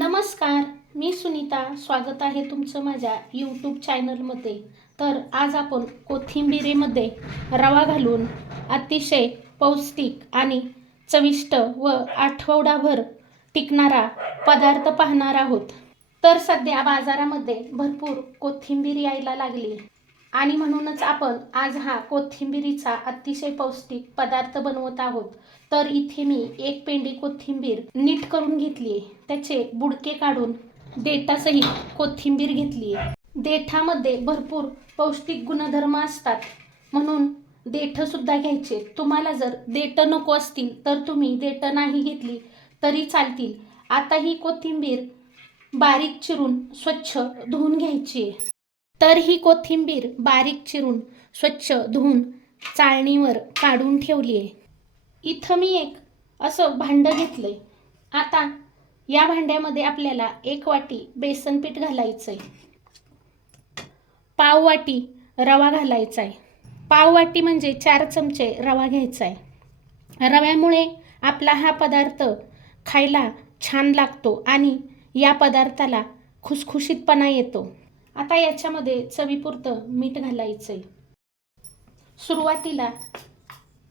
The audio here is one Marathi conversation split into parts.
नमस्कार मी सुनीता. स्वागत आहे तुमचं माझ्या यूट्यूब चॅनलमध्ये तर आज आपण कोथिंबिरीमध्ये रवा घालून अतिशय पौष्टिक आणि चविष्ट व आठवडाभर टिकणारा पदार्थ पाहणार आहोत. तर सध्या बाजारामध्ये भरपूर कोथिंबीर यायला लागली. आणि म्हणूनच आपण आज हा कोथिंबिरीचा अतिशय पौष्टिक पदार्थ बनवत आहोत. तर इथे मी एक पेंडी कोथिंबीर नीट करून घेतली त्याचे बुडके काढून देठासहित कोथिंबीर घेतली देठामध्ये भरपूर पौष्टिक गुणधर्म असतात. म्हणून देठ सुद्धा घ्यायचे. तुम्हाला जर देठ नको असतील तर तुम्ही देठ नाही घेतली तरी चालतील. आता ही कोथिंबीर बारीक चिरून स्वच्छ धुवून घ्यायची आहे. तर ही कोथिंबीर बारीक चिरून स्वच्छ धुवून चाळणीवर काढून ठेवली आहे. इथं मी एक असं भांडं घेतलं आहे आता या भांड्यामध्ये आपल्याला एक वाटी बेसन पीठ घालायचं आहे पाव वाटी रवा घालायचा आहे पाव वाटी म्हणजे चार चमचे रवा घ्यायचा आहे रव्यामुळे आपला हा पदार्थ खायला छान लागतो आणि या पदार्थाला खुसखुशीतपणा येतो. आता याच्यामध्ये चवीपुरतं मीठ घालायचं आहे सुरुवातीला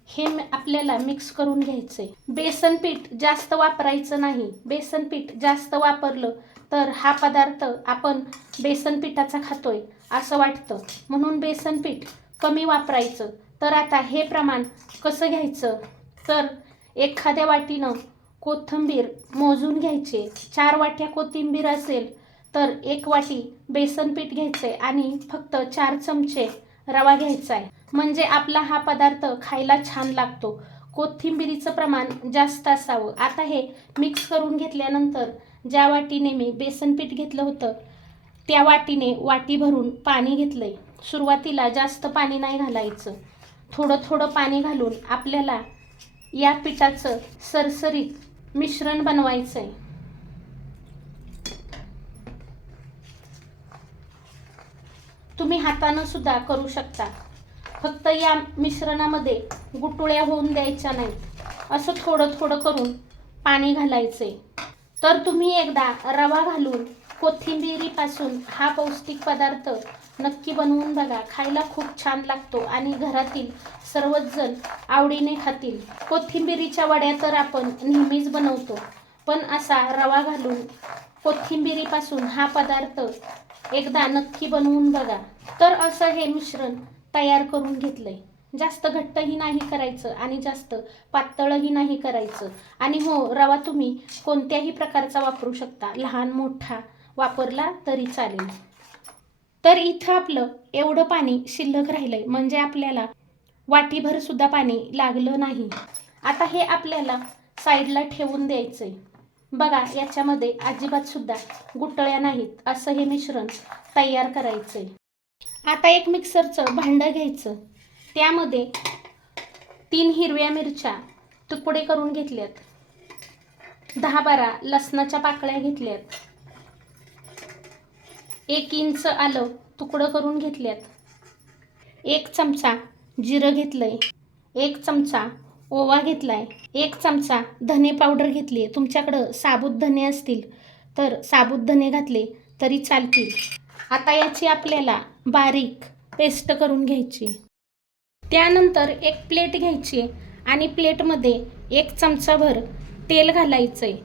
हे आपल्याला मिक्स करून घ्यायचं आहे बेसन पीठ जास्त वापरायचं नाही. बेसन पीठ जास्त वापरलं तर हा पदार्थ आपण बेसन पिठाचा खातोय असं वाटतं. म्हणून बेसन पीठ कमी वापरायचं. तर आता हे प्रमाण कसं घ्यायचं? तर एखाद्या वाटीनं कोथिंबीर मोजून घ्यायचे. चार वाट्या कोथिंबीर असेल तर एक वाटी बेसन पीठ घ्यायचं आहे आणि फक्त चार चमचे रवा घ्यायचा आहे म्हणजे आपला हा पदार्थ खायला छान लागतो. कोथिंबिरीचं प्रमाण जास्त असावं. आता हे मिक्स करून घेतल्यानंतर ज्या वाटीने मी बेसन पीठ घेतलं होतं त्या वाटीने वाटी भरून पाणी घेतलं आहे सुरुवातीला जास्त पाणी नाही घालायचं. थोडं थोडं पाणी घालून आपल्याला या पिठाचं सरसरीत मिश्रण बनवायचं आहे तुम्ही हातानं सुद्धा करू शकता. फक्त या मिश्रणामध्ये गुटुळ्या होऊन द्यायच्या नाहीत. असं थोडं थोडं करून पाणी घालायचे तर तुम्ही एकदा रवा घालून कोथिंबिरीपासून हा पौष्टिक पदार्थ नक्की बनवून बघा. खायला खूप छान लागतो आणि घरातील सर्वच जण आवडीने खातील. कोथिंबिरीच्या वड्या तर आपण नेहमीच बनवतो. पण असा रवा घालून कोथिंबिरीपासून हा पदार्थ एकदा नक्की बनवून बघा. तर असं हे मिश्रण तयार करून घेतलंय. जास्त घट्टही नाही करायचं आणि जास्त पातळही नाही करायचं. आणि हो रवा तुम्ही कोणत्याही प्रकारचा वापरू शकता. लहान मोठा वापरला तरी चालेल. तर इथं आपलं एवढं पाणी शिल्लक राहिलंय. म्हणजे आपल्याला वाटीभर सुद्धा पाणी लागलं नाही. आता हे आपल्याला साईडला ठेवून द्यायचंय. बघा याच्यामध्ये अजिबात सुद्धा गुटळ्या नाहीत. असं हे मिश्रण तयार करायचंय. आता एक मिक्सरचं भांडं घ्यायचं. त्यामध्ये तीन हिरव्या मिरच्या तुकडे करून घेतल्यात. दहा बारा लसणाच्या पाकळ्या घेतल्यात. एक इंच आलं तुकडं करून घेतल्यात. एक चमचा जिरं घेतलंय. एक चमचा ओवा घेतलाय एक चमचा धने पावडर घेतली आहे तुमच्याकडं साबुत धने असतील तर साबुत धने घातले तरी चालतील. आता याची आपल्याला बारीक पेस्ट करून घ्यायची. त्यानंतर एक प्लेट घ्यायची आणि प्लेटमध्ये एक चमचाभर तेल घालायचं आहे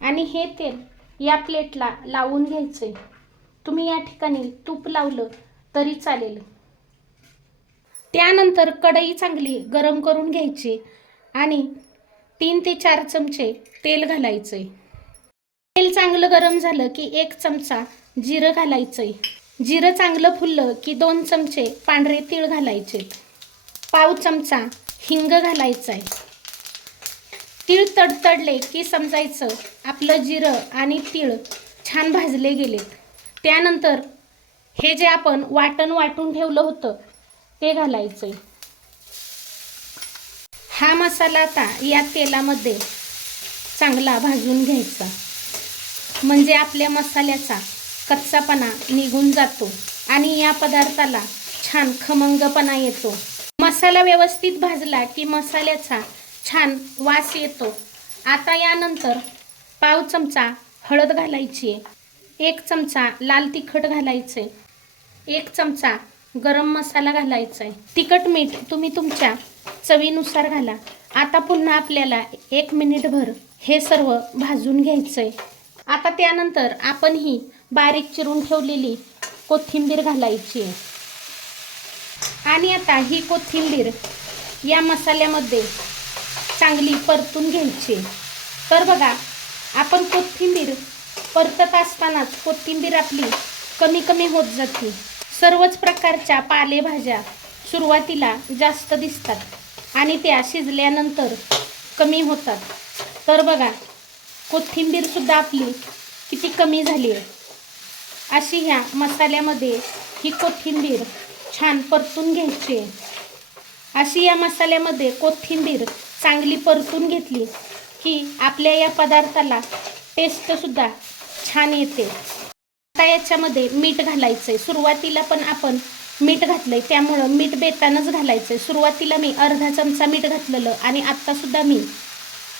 आणि हे तेल या प्लेटला लावून घ्यायचं आहे तुम्ही या ठिकाणी तूप लावलं तरी चालेल. त्यानंतर कढई चांगली गरम करून घ्यायची आणि तीन ते चार चमचे तेल घालायचंय. तेल चांगलं गरम झालं की एक चमचा जिरं घालायचंय. जिरं चांगलं फुललं की दोन चमचे पांढरे तीळ घालायचे. पाव चमचा हिंग घालायचा आहे तीळ तडतडले की समजायचं आपलं जिरं आणि तीळ छान भाजले गेलेत. त्यानंतर हे जे आपण वाटण वाटून ठेवलं होतं ते घालायचंय. हा मसाला आता या तेलामध्ये चांगला भाजून घ्यायचा. म्हणजे आपल्या मसाल्याचा कच्चापणा निघून जातो आणि या पदार्थाला छान खमंगपणा येतो. मसाला व्यवस्थित भाजला की मसाल्याचा छान वास येतो. आता यानंतर पाव चमचा हळद घालायची आहे. एक चमचा लाल तिखट घालायचं आहे एक चमचा गरम मसाला घालायचा आहे. तिखट मीठ तुम्ही तुमच्या चवीनुसार घाला. आता पुन्हा आपल्याला एक मिनिटभर हे सर्व भाजून घ्यायचं आहे. आता त्यानंतर आपण ही बारीक चिरून ठेवलेली कोथिंबीर घालायची आहे. आणि आता ही कोथिंबीर या मसाल्यामध्ये चांगली परतून घ्यायची तर बघा आपण कोथिंबीर परतत असतानाच कोथिंबीर आपली कमी कमी होत जाते. सर्वच प्रकारच्या पालेभाज्या सुरुवातीला जास्त दिसतात आणि त्या शिजल्यानंतर कमी होतात. तर बघा कोथिंबीरसुद्धा आपली किती कमी झाली आहे. अशी ह्या मसाल्यामध्ये ही कोथिंबीर छान परतून घ्यायची आहे. अशी या मसाल्यामध्ये कोथिंबीर चांगली परतून घेतली की आपल्या या पदार्थाला टेस्टसुद्धा छान येते. आता याच्यामध्ये मीठ घालायचं आहे सुरुवातीला पण आपण मीठ घातलं आहे त्यामुळं मीठ बेतानच घालायचं आहे सुरुवातीला मी अर्धा चमचा मीठ घातलेलं आणि आत्तासुद्धा मी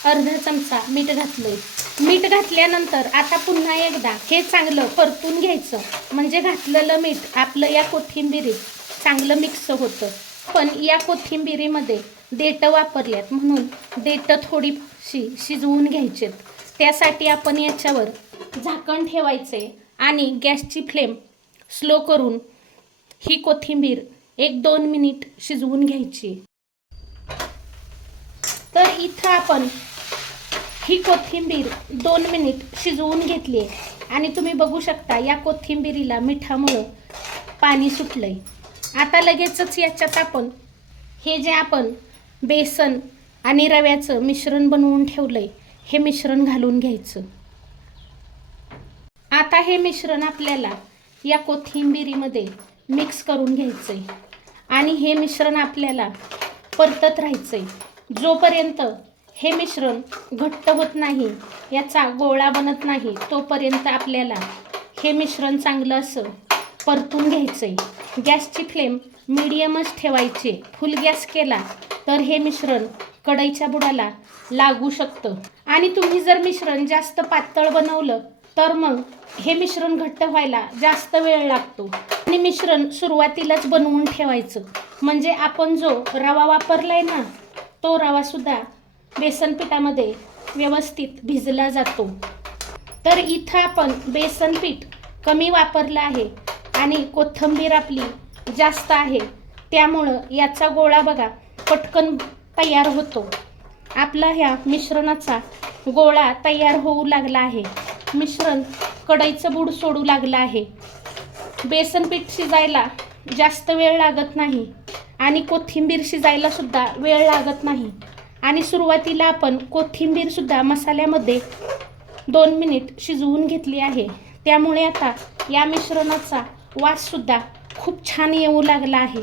अर्धा चमचा मीठ घातलंय. मीठ घातल्यानंतर आता पुन्हा एकदा हे चांगलं परतून घ्यायचं. म्हणजे घातलेलं मीठ आपलं या कोथिंबिरीत चांगलं मिक्स होतं. पण या कोथिंबिरीमध्ये देठं वापरल्यात. म्हणून देठं थोडीशी शिजवून घ्यायचेत. त्यासाठी आपण याच्यावर झाकण ठेवायचे आणि गॅसची फ्लेम स्लो करून ही कोथिंबीर एक दोन मिनिट शिजवून घ्यायची. तर इथं आपण ही कोथिंबीर दोन मिनिट शिजवून घेतली आहे. आणि तुम्ही बघू शकता या कोथिंबीरीला मिठामुळं पाणी सुटलंय. आता लगेचच याच्यात आपण हे जे आपण बेसन आणि रव्याचं मिश्रण बनवून ठेवलंय हे मिश्रण घालून घ्यायचं. आता हे मिश्रण आपल्याला या कोथिंबिरीमध्ये मिक्स करून घ्यायचं आहे आणि हे मिश्रण आपल्याला परतत राहायचं आहे जोपर्यंत हे मिश्रण घट्ट होत नाही याचा गोळा बनत नाही तोपर्यंत आपल्याला हे मिश्रण चांगलं असं परतून घ्यायचं आहे गॅसची फ्लेम मिडियमच ठेवायची. फुल गॅस केला तर हे मिश्रण कढईच्या बुडाला लागू शकतं. आणि तुम्ही जर मिश्रण जास्त पातळ बनवलं तर मग हे मिश्रण घट्ट व्हायला जास्त वेळ लागतो. आणि मिश्रण सुरुवातीलाच बनवून ठेवायचं. म्हणजे आपण जो रवा वापरलाय ना तो रवासुद्धा बेसन पिठामध्ये व्यवस्थित भिजला जातो. तर इथं आपण बेसन पीठ कमी वापरलं आहे आणि कोथिंबीर आपली जास्त आहे. त्यामुळं याचा गोळा बघा पटकन तयार होतो. आपला ह्या मिश्रणाचा गोळा तयार होऊ लागला आहे. मिश्रण कढईचं बूड सोडू लागलं आहे. बेसन पीठ शिजायला जास्त वेळ लागत नाही आणि कोथिंबीर शिजायला सुद्धा वेळ लागत नाही. आणि सुरुवातीला आपण कोथिंबीरसुद्धा मसाल्यामध्ये दोन मिनिट शिजवून घेतली आहे. त्यामुळे आता या मिश्रणाचा वाससुद्धा खूप छान येऊ लागला आहे.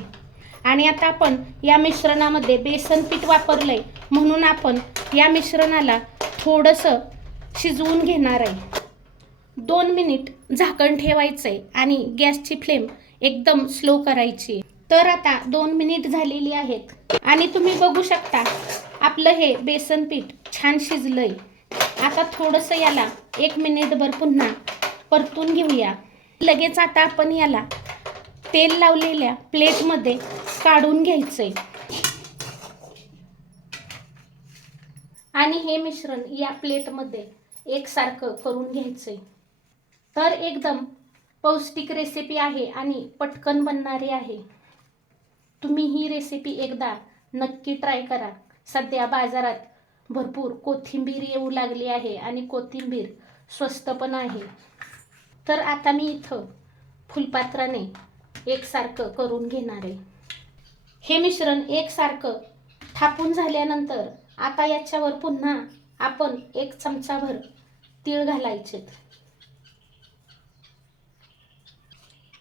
आणि आता आपण या मिश्रणामध्ये बेसन पीठ वापरलं आहे म्हणून आपण या मिश्रणाला थोडंसं शिजवून घेणार आहे. दोन मिनिट झाकण ठेवायचं आहे आणि गॅसची फ्लेम एकदम स्लो करायची. तर आता दोन मिनिट झालेली आहेत. आणि तुम्ही बघू शकता आपलं हे बेसन पीठ छान शिजलंय. आता थोडंसं याला एक मिनिटभर पुन्हा परतून घेऊया. लगेच आता आपण याला तेल लावलेल्या प्लेटमध्ये काढून घ्यायचंय. आणि हे मिश्रण या प्लेटमध्ये एकसारखं करून घ्यायचंय. तर एकदम पौष्टिक रेसिपी आहे आणि पटकन बनणारी आहे. तुम्ही ही रेसिपी एकदा नक्की ट्राय करा. सध्या बाजारात भरपूर कोथिंबीर येऊ लागली आहे आणि कोथिंबीर स्वस्त पण आहे. तर आता मी इथं फुलपात्राने एकसारखं करून घेणार आहे. हे मिश्रण एकसारखं थापून झाल्यानंतर आता याच्यावर पुन्हा आपण एक चमचाभर तीळ घालायचेत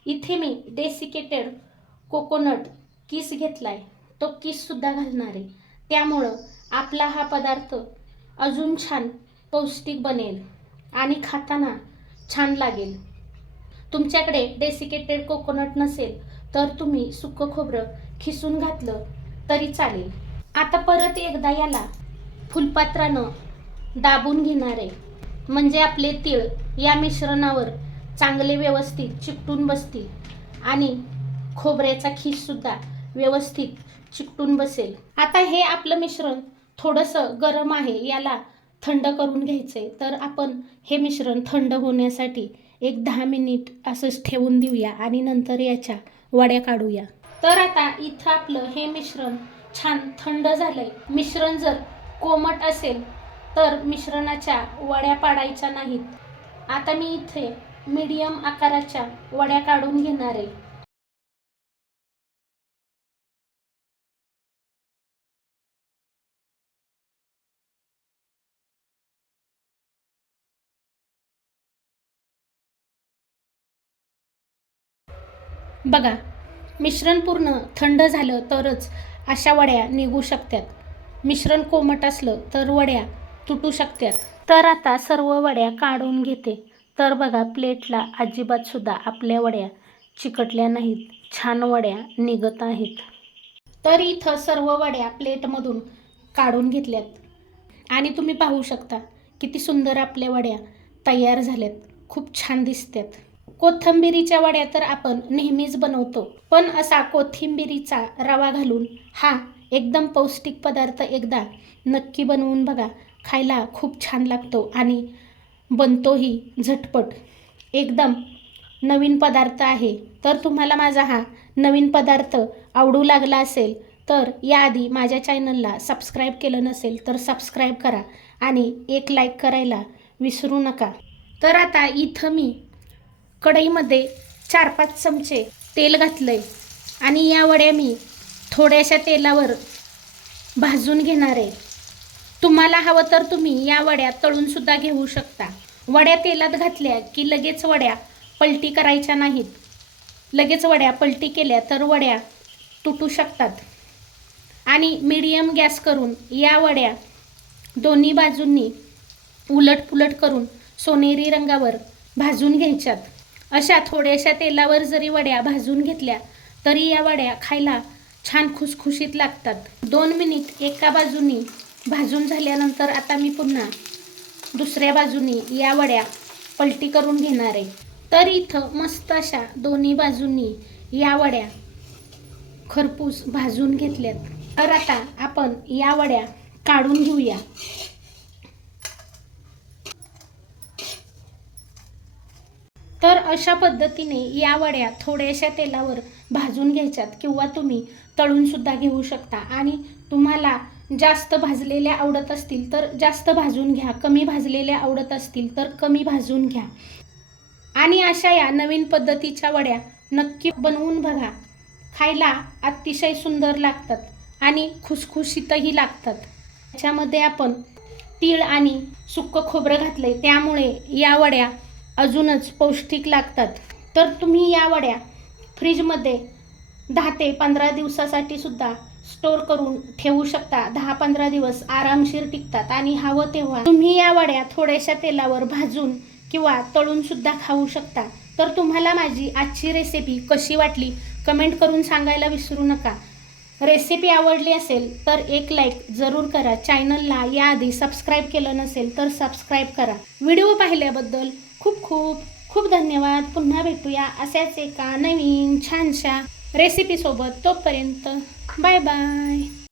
इथे मी डेसिकेटेड कोकोनट किस घेतलाय. तो किससुद्धा घालणार आहे. त्यामुळं आपला हा पदार्थ अजून छान पौष्टिक बनेल आणि खाताना छान लागेल. तुमच्याकडे डेसिकेटेड कोकोनट नसेल तर तुम्ही सुकं खोबरं खिसून घातलं तरी चालेल. आता परत एकदा याला फुलपात्रानं दाबून घेणार आहे. म्हणजे आपले तीळ या मिश्रणावर चांगले व्यवस्थित चिकटून बसतील. आणि खोबऱ्याचा खीससुद्धा व्यवस्थित चिकटून बसेल. आता हे आपलं मिश्रण थोडंसं गरम आहे याला थंड करून घ्यायचे तर आपण हे मिश्रण थंड होण्यासाठी एक दहा मिनिट असंच ठेवून देऊया आणि नंतर याच्या वड्या काढूया. तर आता इथं आपलं हे मिश्रण छान थंड झालंय. मिश्रण जर कोमट असेल तर मिश्रणाच्या वड्या पाडायच्या नाहीत. आता मी इथे मीडियम आकाराच्या वड्या काढून घेणार आहे. बघा मिश्रण पूर्ण थंड झालं तरच अशा वड्या निघू शकतात. मिश्रण कोमट असलं तर वड्या तुटू शकतात तर आता सर्व वड्या काढून घेते. तर बघा प्लेटला अजिबात सुद्धा आपल्या वड्या चिकटल्या नाहीत. छान वड्या निघत आहेत. तर इथं सर्व वड्या प्लेटमधून काढून घेतल्यात. आणि तुम्ही पाहू शकता किती सुंदर आपल्या वड्या तयार झाल्यात. खूप छान दिसतात कोथिंबिरीच्या वड्या तर आपण नेहमीच बनवतो. पण असा कोथिंबिरीचा रवा घालून हा एकदम पौष्टिक पदार्थ एकदा नक्की बनवून बघा. खायला खूप छान लागतो आणि बनतोही झटपट. एकदम नवीन पदार्थ आहे. तर तुम्हाला माझा हा नवीन पदार्थ आवडू लागला असेल तर याआधी माझ्या चॅनलला सबस्क्राईब केलं नसेल तर सबस्क्राईब करा आणि एक लाईक करायला विसरू नका. तर आता इथं मी कढईमध्ये चार पाच चमचे तेल घातलंय आणि या वड्या मी थोड्याशा तेलावर भाजून घेणार आहे. तुम्हाला हवं तर तुम्ही या वड्या तळूनसुद्धा घेऊ शकता. वड्या तेलात घातल्या की लगेच वड्या पलटी करायच्या नाहीत. लगेच वड्या पलटी केल्या तर वड्या तुटू शकतात. आणि मीडियम गॅस करून या वड्या दोन्ही बाजूंनी उलटपुलट करून सोनेरी रंगावर भाजून घ्यायच्यात. अशा थोड्याशा तेलावर जरी वड्या भाजून घेतल्या तरी या वड्या खायला छान खुसखुशीत लागतात. दोन मिनिट एका बाजूनी भाजून झाल्यानंतर आता मी पुन्हा दुसऱ्या बाजूनी या वड्या पलटी करून घेणार आहे. तर इथं मस्त अशा दोन्ही बाजूंनी या वड्या खरपूस भाजून घेतल्यात. तर आता आपण या वड्या काढून घेऊया. तर अशा पद्धतीने या वड्या थोड्याशा तेलावर भाजून घ्यायच्यात किंवा तुम्ही तळून सुद्धा घेऊ शकता. आणि तुम्हाला जास्त भाजलेल्या आवडत असतील तर जास्त भाजून घ्या. कमी भाजलेल्या आवडत असतील तर कमी भाजून घ्या. आणि अशा या नवीन पद्धतीच्या वड्या नक्की बनवून बघा. खायला अतिशय सुंदर लागतात आणि खुसखुशीतही लागतात. त्याच्यामध्ये आपण तीळ आणि सुक्क खोबरं घातलं आहे त्यामुळे या वड्या अजूनच पौष्टिक लागतात. तर तुम्ही या वड्या फ्रीजमध्ये दहा ते पंधरा दिवसासाठी सुद्धा स्टोर करून ठेवू शकता. दहा पंधरा दिवस आरामशीर टिकतात आणि हवं तेव्हा तुम्ही या वड्या थोड्याशा तेलावर भाजून किंवा तळून सुद्धा खाऊ शकता. तर तुम्हाला माझी आजची रेसिपी कशी वाटली कमेंट करून सांगायला विसरू नका. रेसिपी आवडली असेल तर एक लाईक जरूर करा. चॅनलला याआधी सबस्क्राईब केलं नसेल तर सबस्क्राईब करा. व्हिडिओ पाहिल्याबद्दल खूप खूप खूप धन्यवाद. पुन्हा भेटूया अशाच एका नवीन छानशा रेसिपीसोबत तोपर्यंत Bye bye.